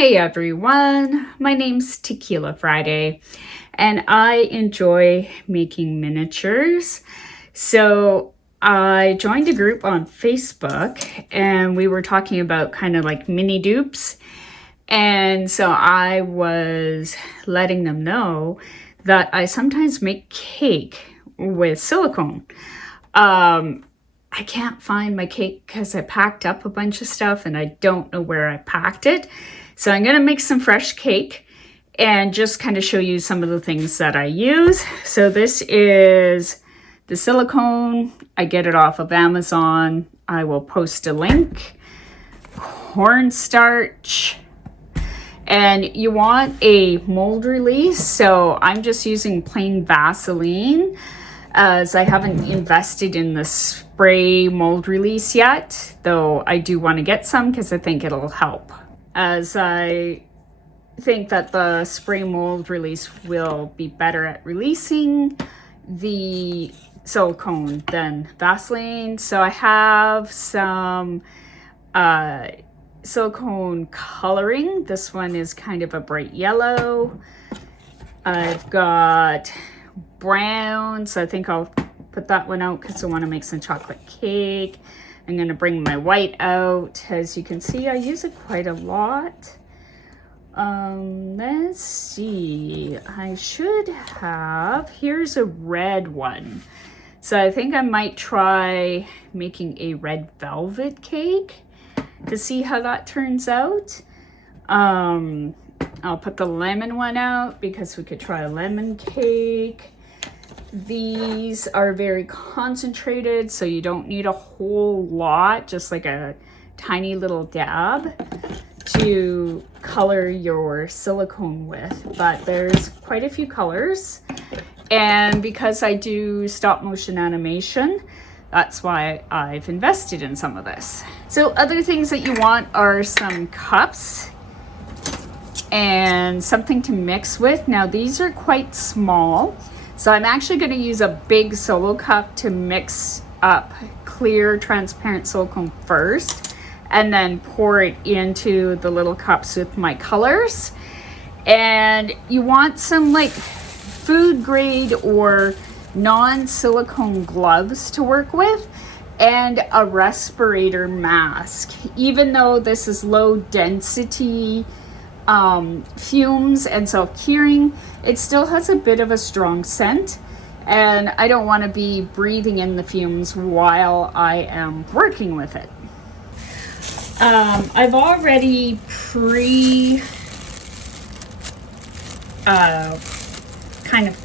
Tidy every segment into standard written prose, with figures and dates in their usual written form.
Hey everyone, my name's Tequila Friday and I enjoy making miniatures. So I joined a group on Facebook and we were talking about kind of like mini dupes. And so I was letting them know that I sometimes make cake with silicone. I can't find my cake because I packed up a bunch of stuff and I don't know where I packed it. So I'm going to make some fresh cake and just kind of show you some of the things that I use. So this is the silicone. I get it off of Amazon. I will post a link. Cornstarch. And you want a mold release. So I'm just using plain Vaseline, as I haven't invested in the spray mold release yet, though I do want to get some because I think it'll help, as I think that the spray mold release will be better at releasing the silicone than Vaseline. So I have some silicone coloring. This one is kind of a bright yellow. I've got brown, so I think I'll put that one out because I want to make some chocolate cake. I'm going to bring my white out. As you can see, I use it quite a lot. Let's see, I should have, here's a red one. So I think I might try making a red velvet cake to see how that turns out. I'll put the lemon one out because we could try a lemon cake. These are very concentrated, so you don't need a whole lot, just like a tiny little dab to color your silicone with. But there's quite a few colors. And because I do stop motion animation, that's why I've invested in some of this. So other things that you want are some cups and something to mix with. Now these are quite small, so I'm actually going to use a big solo cup to mix up clear transparent silicone first, and then pour it into the little cups with my colors. And you want some like food grade or non-silicone gloves to work with, and a respirator mask. Even though this is low density fumes and self-curing, it still has a bit of a strong scent, and I don't want to be breathing in the fumes while I am working with it. I've already kind of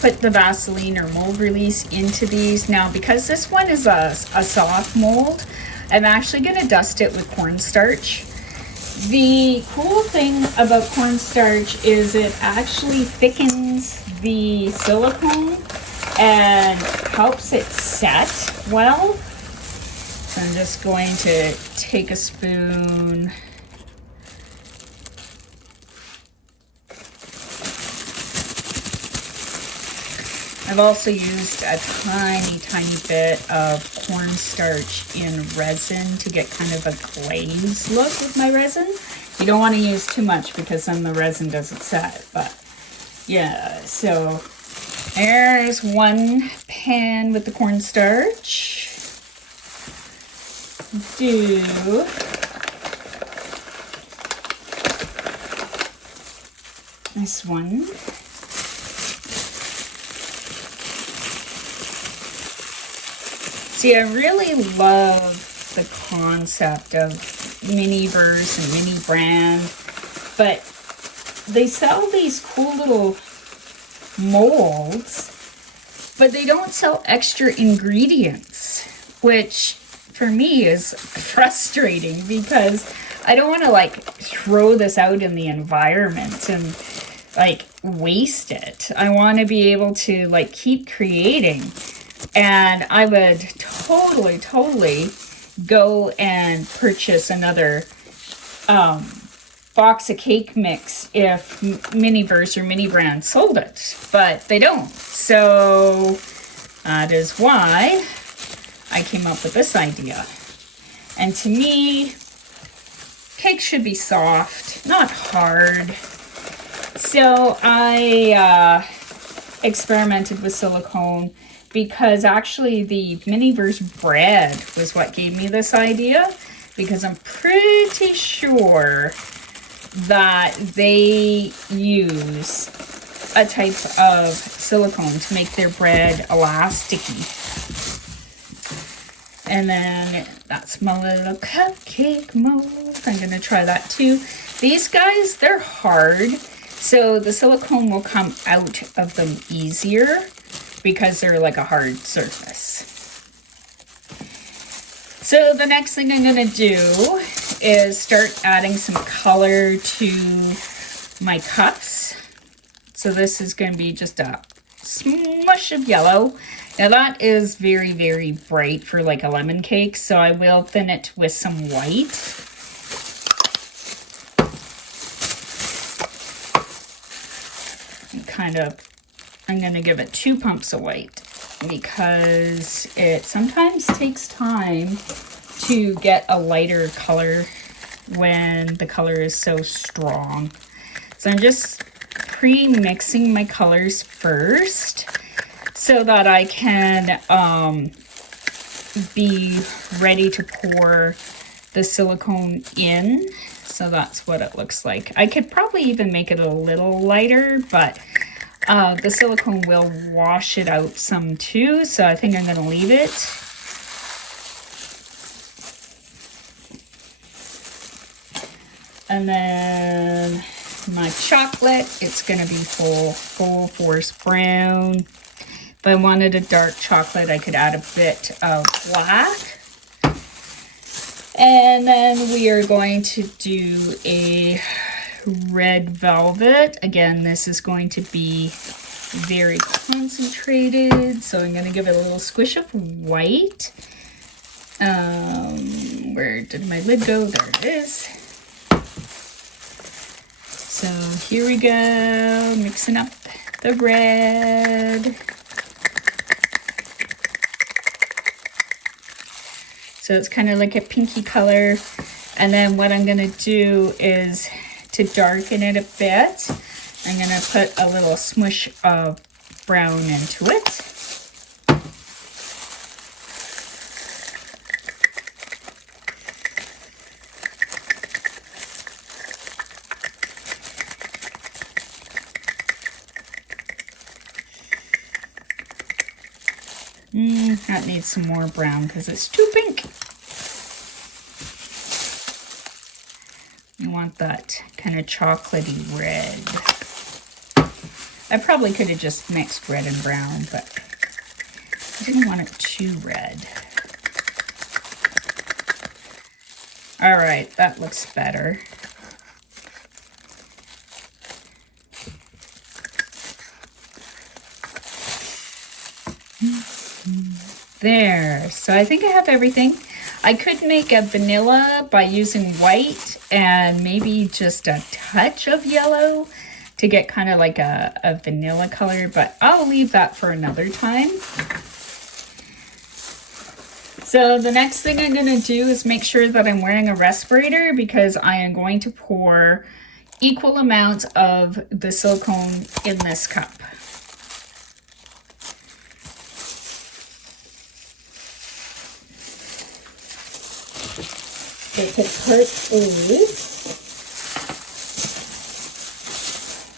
put the Vaseline or mold release into these. Now because this one is a soft mold, I'm actually going to dust it with cornstarch. The cool thing about cornstarch is it actually thickens the silicone and helps it set well. So I'm just going to take a spoon . I've also used a tiny bit of cornstarch in resin to get kind of a glaze look with my resin. You don't want to use too much because then the resin doesn't set, but yeah, so there's one pan with the cornstarch. Do this one. See, I really love the concept of Mini-verse and mini brand, but they sell these cool little molds, but they don't sell extra ingredients, which for me is frustrating because I don't want to like throw this out in the environment and like waste it. I want to be able to like keep creating. And I would totally go and purchase another box of cake mix if Mini-verse or Mini Brand sold it, but they don't. So that is why I came up with this idea. And to me, cake should be soft, not hard. So I experimented with silicone because actually the mini-verse bread was what gave me this idea, because I'm pretty sure that they use a type of silicone to make their bread elasticy. And then that's my little cupcake mold. I'm gonna try that too. These guys, they're hard, so the silicone will come out of them easier because they're like a hard surface. So the next thing I'm gonna do is start adding some color to my cups. So this is gonna be just a smush of yellow. Now that is very, very bright for like a lemon cake, so I will thin it with some white. And I'm gonna give it 2 pumps of white because it sometimes takes time to get a lighter color when the color is so strong. So I'm just pre-mixing my colors first so that I can be ready to pour the silicone in. So that's what it looks like. I could probably even make it a little lighter, but the silicone will wash it out some too, so I think I'm going to leave it. And then my chocolate, it's going to be full force brown. If I wanted a dark chocolate, I could add a bit of black. And then we are going to do a red velvet. Again, this is going to be very concentrated, so I'm going to give it a little squish of white. Where did my lid go? There it is. So here we go, mixing up the red. So it's kind of like a pinky color. And then what I'm going to do is, to darken it a bit, I'm going to put a little smush of brown into it. That needs some more brown because it's too pink. You want that kind of chocolatey red. I probably could have just mixed red and brown, but I didn't want it too red. All right, that looks better. There, so I think I have everything. I could make a vanilla by using white and maybe just a touch of yellow to get kind of like a vanilla color, but I'll leave that for another time. So the next thing I'm going to do is make sure that I'm wearing a respirator because I am going to pour equal amounts of the silicone in this cup. Take part 8,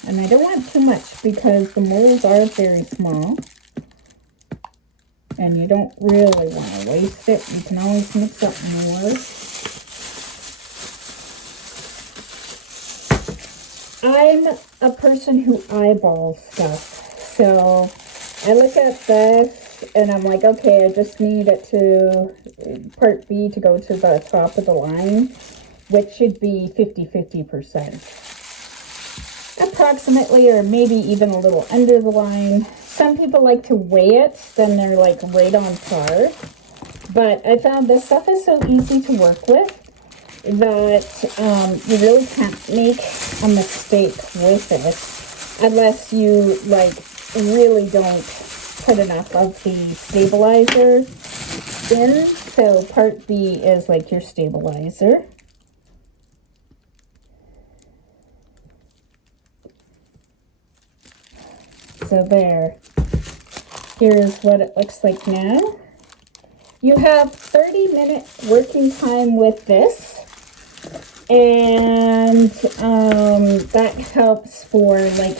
and I don't want too much because the molds are very small, and you don't really want to waste it. You can always mix up more. I'm a person who eyeballs stuff, so I look at this and I'm like, okay, I just need it to, part B to go to the top of the line, which should be 50-50%. Approximately, or maybe even a little under the line. Some people like to weigh it, then they're like right on par. But I found this stuff is so easy to work with that you really can't make a mistake with it unless you like really don't put enough of the stabilizer in. So part B is like your stabilizer. So there. Here's what it looks like now. You have 30-minute working time with this. And that helps for like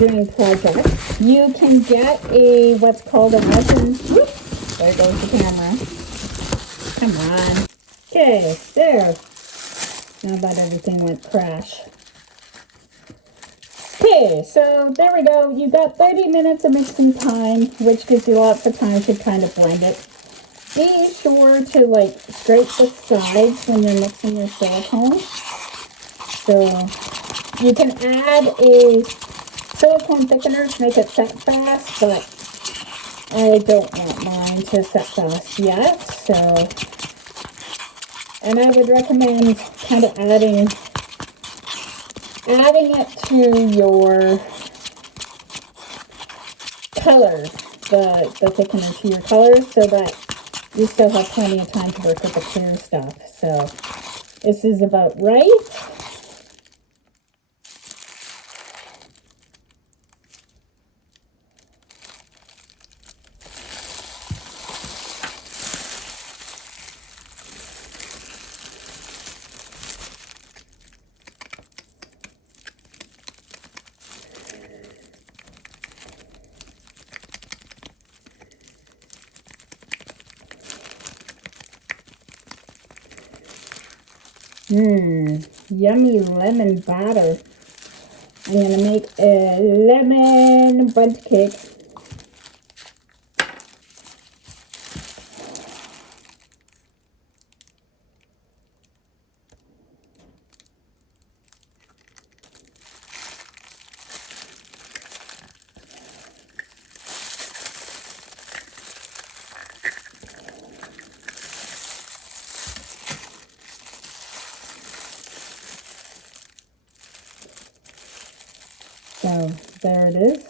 doing projects. You can get a what's called a resin. Whoops, there goes the camera. Come on. Okay, there. Now that everything went crash. Okay, so there we go. You got 30 minutes of mixing time, which gives you lots of time to kind of blend it. Be sure to like scrape the sides when you're mixing your silicone. So you can add a silicone thickener to make it set fast, but I don't want mine to set fast yet. So, and I would recommend kind of adding it to your color, the thickener to your color, so that you still have plenty of time to work with the clear stuff. So this is about right. Yummy lemon batter. I'm going to make a lemon bundt cake. So there it is.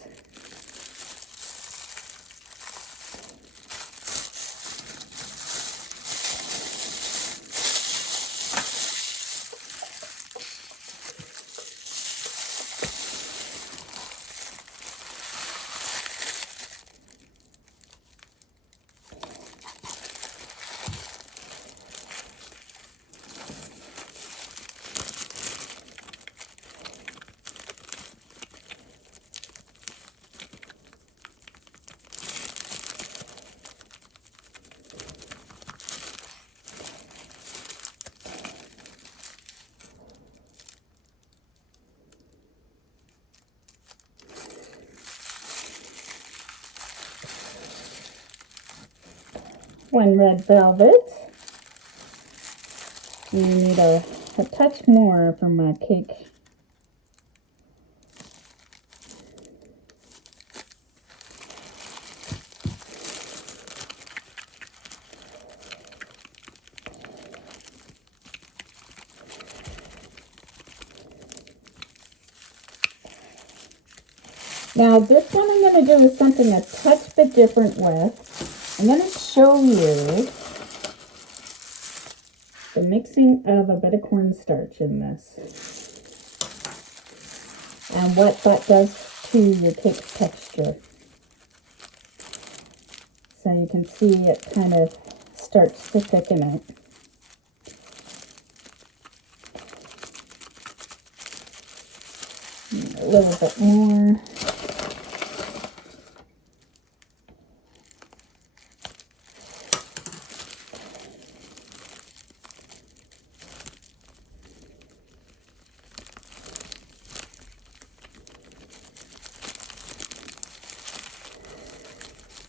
One red velvet. You need a touch more from my cake. Now this one I'm going to do is something a touch bit different with. I'm going to show you the mixing of a bit of cornstarch in this and what that does to your cake texture. So you can see it kind of starts to thicken it. A little bit more.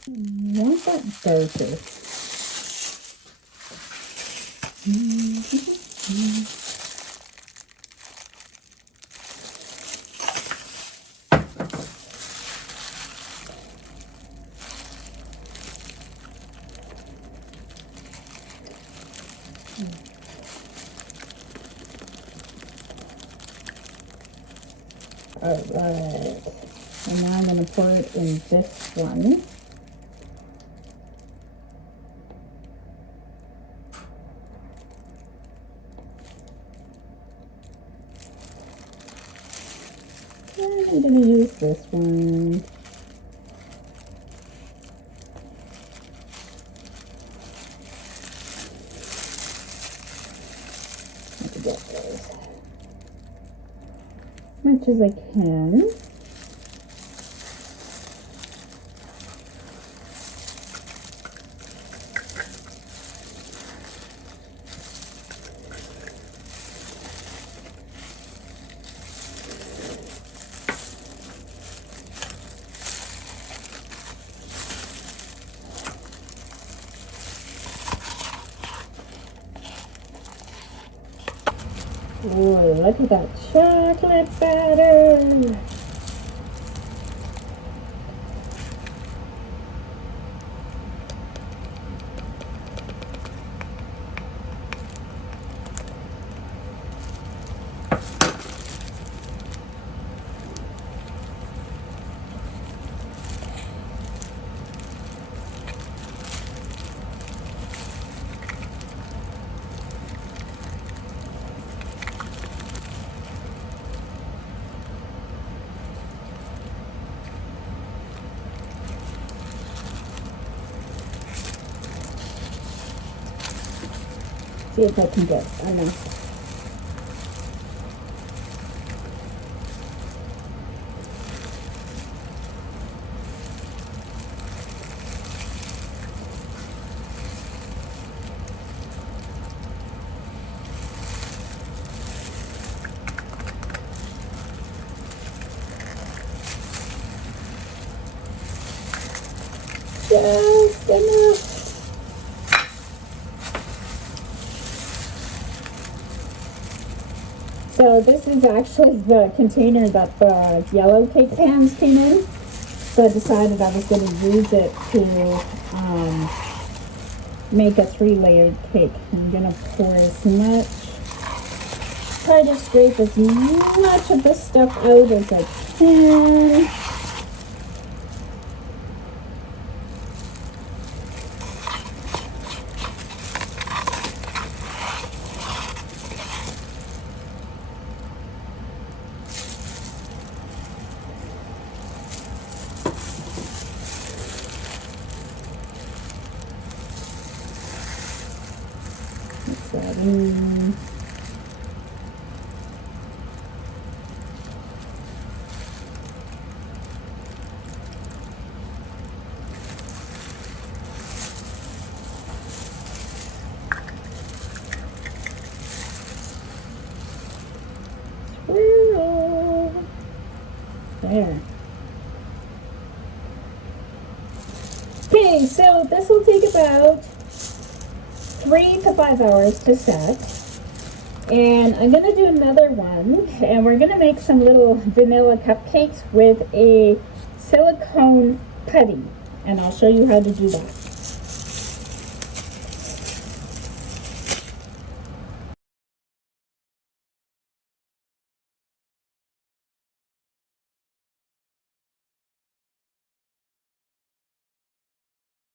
Want that darker. Alright, and now I'm going to pour it in this one. I'm going to use this one. much as I can. Oh, look at that chocolate batter. See if I can get enough. Just enough. So this is actually the container that the yellow cake pans came in. So I decided I was going to use it to make a 3-layered cake. I'm going to pour as much, try to scrape as much of this stuff out as I can. There. Okay, so this will take about 3 to 5 hours to set. And I'm going to do another one, and we're going to make some little vanilla cupcakes with a silicone putty. And I'll show you how to do that.